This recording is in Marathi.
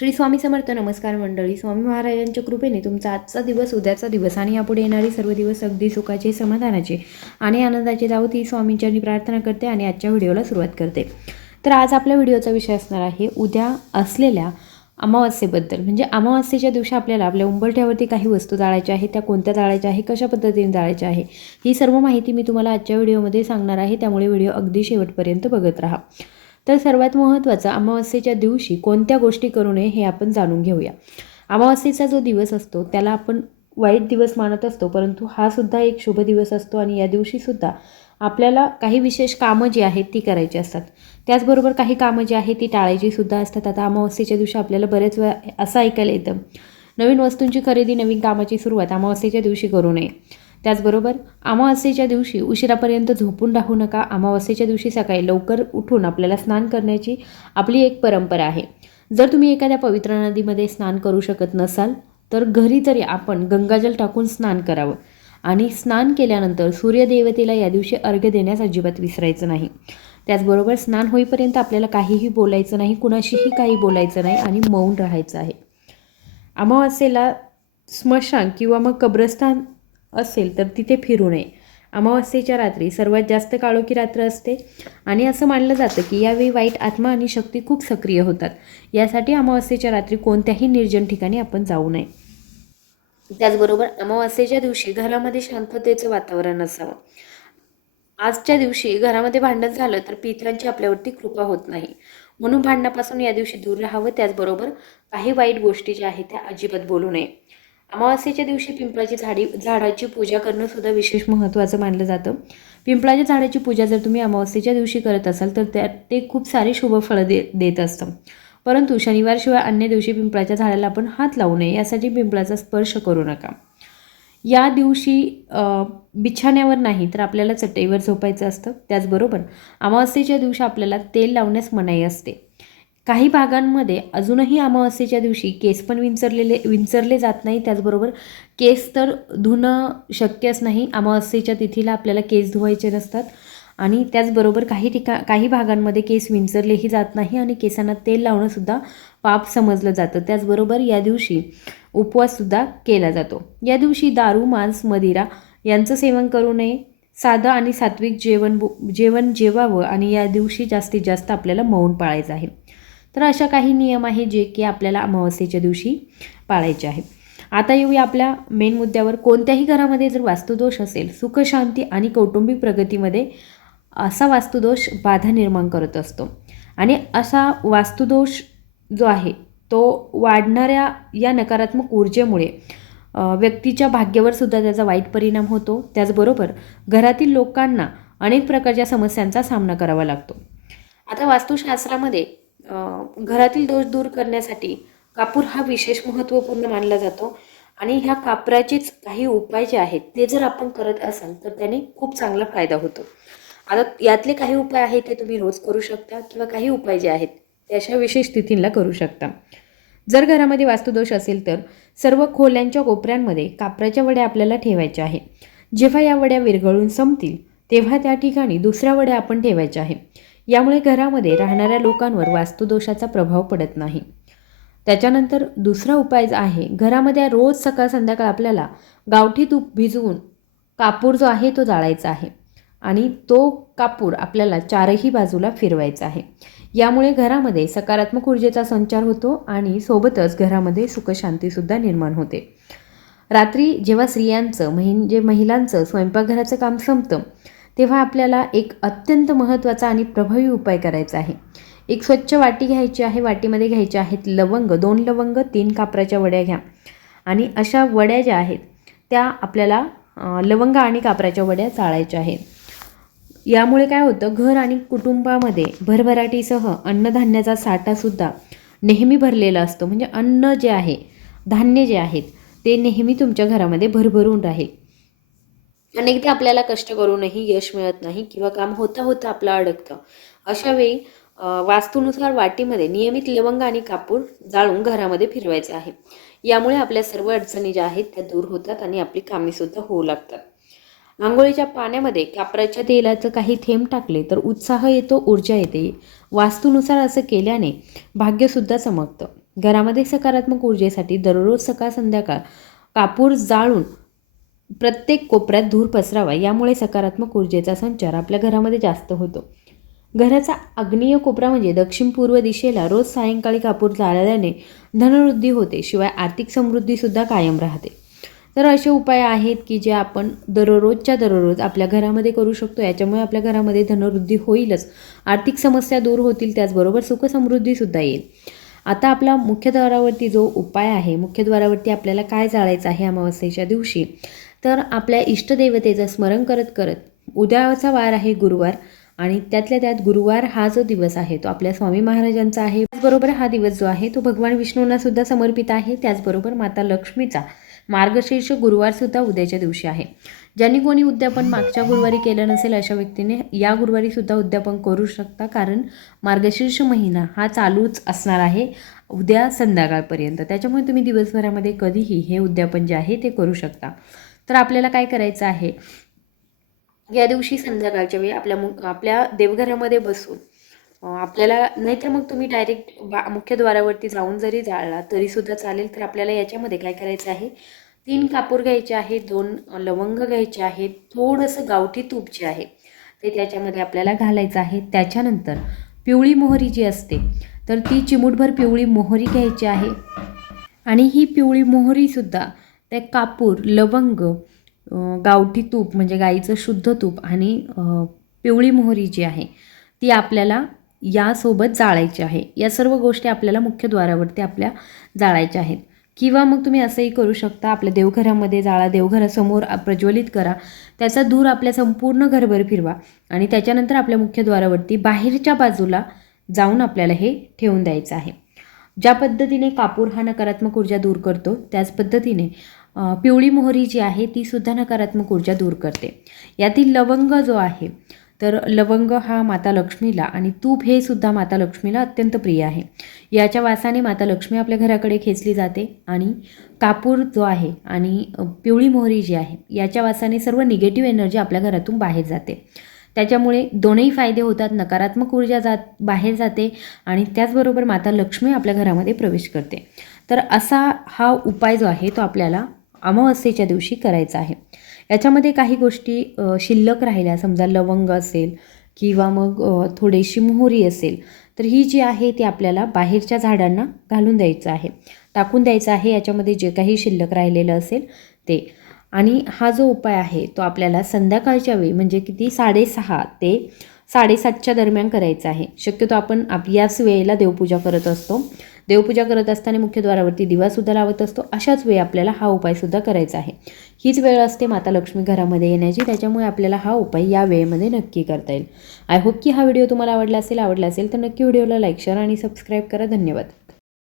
श्री स्वामी समर्थ नमस्कार मंडळी. स्वामी महाराजांच्या कृपेने तुमचा आजचा दिवस उद्याचा दिवस आणि यापुढे येणारे सर्व दिवस अगदी सुखाचे समाधानाचे आणि आनंदाचे जावं ती स्वामींच्या प्रार्थना करते आणि आजच्या व्हिडिओला सुरुवात करते. तर आज आपल्या व्हिडिओचा विषय असणार आहे उद्या असलेल्या अमावास्येबद्दल. म्हणजे अमावास्येच्या दिवशी आपल्याला आपल्या उंबरठ्यावरती काही वस्तू जाळायच्या आहेत त्या कोणत्या जाळायच्या आहे कशा पद्धतीने जाळायच्या आहे ही सर्व माहिती मी तुम्हाला आजच्या व्हिडिओमध्ये सांगणार आहे. त्यामुळे व्हिडिओ अगदी शेवटपर्यंत बघत राहा. तर सर्वात महत्त्वाचं अमावस्येच्या दिवशी कोणत्या गोष्टी करू नये हे आपण जाणून घेऊया. अमावस्येचा जो दिवस असतो त्याला आपण वाईट दिवस मानत असतो परंतु हा सुद्धा एक शुभ दिवस असतो आणि या दिवशीसुद्धा आपल्याला काही विशेष कामं जी आहेत ती करायची असतात. त्याचबरोबर काही कामं जी आहेत ती टाळायची सुद्धा असतात. आता अमावस्येच्या दिवशी आपल्याला बरेच वेळा असं ऐकायला येतं. नवीन वस्तूंची खरेदी नवीन कामाची सुरुवात अमावस्येच्या दिवशी करू नये. त्याचबरोबर अमावास्येच्या दिवशी उशिरापर्यंत झोपून राहू नका. अमावास्येच्या दिवशी सकाळी लवकर उठून आपल्याला स्नान करण्याची आपली एक परंपरा आहे. जर तुम्ही एखाद्या पवित्र नदीमध्ये स्नान करू शकत नसाल तर घरी तरी आपण गंगाजल टाकून स्नान करावं. आणि स्नान केल्यानंतर सूर्यदेवतेला या दिवशी अर्घ्य देण्यास अजिबात विसरायचं नाही. त्याचबरोबर स्नान होईपर्यंत आपल्याला काहीही बोलायचं नाही कुणाशीही काही बोलायचं नाही आणि मौन राहायचं आहे. अमावास्येला स्मशान किंवा मग कब्रस्तान असेल तर तिथे फिरू नये. अमावस्येच्या रात्री सर्वात जास्त काळोखी रात्र असते. आणि असं मानलं जातं की यावेळी वाईट आत्मा आणि शक्ती खूप सक्रिय होतात. यासाठी अमावस्येच्या रात्री कोणत्याही निर्जन ठिकाणी आपण जाऊ नये. त्याचबरोबर अमावस्येच्या दिवशी घरामध्ये शांततेचं वातावरण असावं. आजच्या दिवशी घरामध्ये भांडण झालं तर पितरांची आपल्यावरती कृपा होत नाही. म्हणून भांडणापासून या दिवशी दूर राहावं. त्याचबरोबर काही वाईट गोष्टी ज्या आहेत त्या अजिबात बोलू नये. अमावास्येच्या दिवशी पिंपळाची झाडी झाडाची पूजा करणं सुद्धा विशेष महत्त्वाचं मानलं जातं. पिंपळाच्या झाडाची पूजा जर तुम्ही अमावास्येच्या दिवशी करत असाल तर त्या ते खूप सारे शुभ फळं दे देत असतं. परंतु शनिवारशिवाय अन्य दिवशी पिंपळाच्या झाडाला आपण हात लावू नये यासाठी पिंपळाचा स्पर्श करू नका. या दिवशी बिछाण्यावर नाही तर आपल्याला चटईवर झोपायचं असतं. त्याचबरोबर अमावास्येच्या दिवशी आपल्याला तेल लावण्यास मनाई असते. काही भागांमध्ये अजूनही अमावस्येच्या दिवशी केस पण विंचरलेले विंचरले जात नाही. त्याचबरोबर केस तर धुणं शक्यच नाही. अमावस्येच्या तिथीला आपल्याला केस धुवायचे नसतात. आणि त्याचबरोबर काही ठिका काही भागांमध्ये केस विंचरलेही जात नाही आणि केसांना तेल लावणंसुद्धा पाप समजलं जातं. त्याचबरोबर या दिवशी उपवाससुद्धा केला जातो. या दिवशी दारू मांस मदिरा यांचं सेवन करू नये. साधं आणि सात्विक जेवण जेवण जेवावं आणि या दिवशी जास्तीत जास्त आपल्याला मौन पाळायचं आहे. तर अशा काही नियम आहेत जे की आपल्याला अमावस्येच्या दिवशी पाळायचे आहे आता येऊया आपल्या मेन मुद्द्यावर. कोणत्याही घरामध्ये जर वास्तुदोष असेल सुखशांती आणि कौटुंबिक प्रगतीमध्ये असा वास्तुदोष बाधा निर्माण करत असतो. आणि असा वास्तुदोष जो आहे तो वाढणाऱ्या या नकारात्मक ऊर्जेमुळे व्यक्तीच्या भाग्यावर सुद्धा त्याचा वाईट परिणाम होतो. त्याचबरोबर घरातील लोकांना अनेक प्रकारच्या समस्यांचा सामना करावा लागतो. आता वास्तुशास्त्रामध्ये घरातील दोष दूर करण्यासाठी कापूर हा विशेष महत्त्वपूर्ण मानला जातो. आणि ह्या कापराचेच काही उपाय जे आहेत ते जर आपण करत असाल तर त्याने खूप चांगला फायदा होतो. आता यातले काही उपाय आहेत ते तुम्ही रोज करू शकता किंवा काही उपाय जे आहेत ते अशा विशेष स्थितींना करू शकता. जर घरामध्ये वास्तुदोष असेल तर सर्व खोल्यांच्या कोपऱ्यांमध्ये कापराच्या वड्या आपल्याला ठेवायच्या आहे जेव्हा या वड्या विरघळून संपतील तेव्हा त्या ठिकाणी दुसऱ्या वड्या आपण ठेवायच्या आहे यामुळे घरामध्ये राहणाऱ्या लोकांवर वास्तुदोषाचा प्रभाव पडत नाही. त्याच्यानंतर दुसरा उपाय आहे घरामध्ये रोज सकाळ संध्याकाळ आपल्याला गावठी तूप भिजवून कापूर जो आहे तो जाळायचा आहे आणि तो कापूर आपल्याला चारही बाजूला फिरवायचा आहे. यामुळे घरामध्ये सकारात्मक ऊर्जेचा संचार होतो आणि सोबतच घरामध्ये सुखशांतीसुद्धा निर्माण होते. रात्री जेव्हा स्त्रियांचं म्हणजे महिलांचं स्वयंपाकघराचं काम संपतं तेव्हा आपल्याला एक अत्यंत महत्त्वाचा आणि प्रभावी उपाय करायचा आहे. एक स्वच्छ वाटी घ्यायची आहे वाटीमध्ये घ्यायचे आहेत लवंग दोन लवंग तीन कापराच्या वड्या घ्या. आणि अशा वड्या ज्या आहेत त्या आपल्याला लवंग आणि कापराच्या वड्या चाळायच्या आहेत. यामुळे काय होतं घर आणि कुटुंबामध्ये भरभराटीसह अन्नधान्याचा साठासुद्धा नेहमी भरलेला असतो. म्हणजे अन्न जे आहे धान्य जे आहेत ते नेहमी तुमच्या घरामध्ये भरभरून राहील. अनेकदा आपल्याला कष्ट करूनही यश मिळत नाही किंवा काम होता होता आपलं अडकतं. अशा वेळी वास्तूनुसार वाटीमध्ये नियमित लवंग आणि कापूर जाळून घरामध्ये फिरवायचं आहे. यामुळे आपल्या सर्व अडचणी ज्या आहेत त्या दूर होतात आणि आपली कामेसुद्धा होऊ लागतात. आंघोळीच्या पाण्यामध्ये कापराच्या तेलाचं काही थेंब टाकले तर उत्साह येतो ऊर्जा येते. वास्तूनुसार असं केल्याने भाग्यसुद्धा चमकतं. घरामध्ये सकारात्मक ऊर्जेसाठी दररोज सकाळ संध्याकाळ कापूर जाळून प्रत्येक कोपऱ्यात धूर पसरावा यामुळे सकारात्मक ऊर्जेचा संचार आपल्या घरामध्ये जास्त होतो. घराचा आग्नेय कोपरा म्हणजे दक्षिण पूर्व दिशेला रोज सायंकाळी कापूर जाळल्याने धनवृद्धी होते शिवाय आर्थिक समृद्धीसुद्धा कायम राहते. तर असे उपाय आहेत की जे आपण दररोजच्या दररोज आपल्या घरामध्ये करू शकतो याच्यामुळे आपल्या घरामध्ये धनवृद्धी होईलच. आर्थिक समस्या दूर होतील त्याचबरोबर सुखसमृद्धीसुद्धा येईल. आता आपला मुख्यद्वारावरती जो उपाय आहे मुख्यद्वारावरती आपल्याला काय जाळायचं आहे अमावस्येच्या दिवशी? तर आपल्या इष्टदेवतेचं स्मरण करत करत उद्याचा वार आहे गुरुवार आणि त्यातल्या त्यात गुरुवार हा जो दिवस आहे तो आपल्या स्वामी महाराजांचा आहे. त्याचबरोबर हा दिवस जो आहे तो भगवान विष्णूंना सुद्धा समर्पित आहे. त्याचबरोबर माता लक्ष्मीचा मार्गशीर्ष गुरुवारसुद्धा उद्याच्या दिवशी आहे. ज्यांनी कोणी उद्यापन मागच्या गुरुवारी केलं नसेल अशा व्यक्तीने या गुरुवारी सुद्धा उद्यापन करू शकता कारण मार्गशीर्ष महिना हा चालूच असणार आहे उद्या संध्याकाळपर्यंत. त्याच्यामुळे तुम्ही दिवसभरामध्ये कधीही हे उद्यापन जे आहे ते करू शकता. तर आपल्याला काय करायचं आहे? या दिवशी संध्याकाळच्या वेळी आपल्या मु आपल्या देवघरामध्ये बसून आपल्याला आपल्याला नाहीतर मग तुम्ही डायरेक्ट बा मुख्यद्वारावरती जाऊन जरी जाळला तरीसुद्धा चालेल. तर आपल्याला याच्यामध्ये काय करायचं आहे? तीन कापूर घ्यायचे आहेत दोन लवंग घ्यायचे आहेत थोडंसं गावठी तूप जे आहे ते त्याच्यामध्ये आपल्याला घालायचं आहे. त्याच्यानंतर पिवळी मोहरी जी असते तर ती चिमूटभर पिवळी मोहरी घ्यायची आहे. आणि ही पिवळी मोहरीसुद्धा ते कापूर लवंग गावठी तूप म्हणजे गाईचं शुद्ध तूप आणि पिवळी मोहरी जी आहे ती आपल्याला यासोबत जाळायची आहे. या सर्व गोष्टी आपल्याला मुख्य द्वारावरती आपल्या जाळायच्या आहेत. किंवा मग तुम्ही असंही करू शकता आपल्या देवघरामध्ये जाळा देवघरासमोर प्रज्वलित करा. त्याचा धूर आपल्या संपूर्ण घरभर फिरवा आणि त्याच्यानंतर आपल्या मुख्य द्वारावरती बाहेरच्या बाजूला जाऊन आपल्याला हे ठेवून द्यायचं आहे. ज्या पद्धतीने कापूर हा नकारात्मक ऊर्जा दूर करतो त्याच पद्धतीने पिवळी मोहरी जी आहे ती सुद्धा नकारात्मक ऊर्जा दूर करते. यातील लवंग जो आहे तर लवंग हा माता लक्ष्मीला आणि तूप हे सुद्धा माता लक्ष्मीला अत्यंत प्रिय आहे. याच्या वासाने माता लक्ष्मी आपल्या घराकडे खेचली जाते आणि कापूर जो आहे आणि पिवळी मोहरी जी आहे याच्या वासाने सर्व निगेटिव्ह एनर्जी आपल्या घरातून बाहेर जाते. त्याच्यामुळे दोनही फायदे होतात. नकारात्मक ऊर्जा जात बाहेर जाते आणि त्याचबरोबर माता लक्ष्मी आपल्या घरामध्ये प्रवेश करते. तर असा हा उपाय जो आहे तो आपल्याला अमावस्येच्या दिवशी करायचा आहे. याच्यामध्ये काही गोष्टी शिल्लक राहिल्या. समजा लवंग असेल किंवा मग थोडीशी मोहरी असेल तर ही जी आहे ती आपल्याला बाहेरच्या झाडांना घालून द्यायचं आहे. टाकून द्यायचं आहे. याच्यामध्ये जे काही शिल्लक राहिलेलं असेल ते. आणि हा जो उपाय आहे तो आपल्याला संध्याकाळच्या वेळी म्हणजे किती? साडेसहा ते साडेसातच्या दरम्यान करायचा आहे. शक्यतो आपण आप याच वेळेला देवपूजा करत असतो. देवपूजा करत असताना मुख्यद्वारावरती दिवासुद्धा लावत असतो. अशाच वेळी आपल्याला हा उपायसुद्धा करायचा आहे. हीच वेळ असते माता लक्ष्मी घरामध्ये येण्याची. त्याच्यामुळे आपल्याला हा उपाय या वेळेमध्ये नक्की करता येईल. आय होप की हा व्हिडिओ तुम्हाला आवडला असेल. आवडला असेल तर नक्की व्हिडिओला लाईक शेअर आणि सबस्क्राईब करा. धन्यवाद.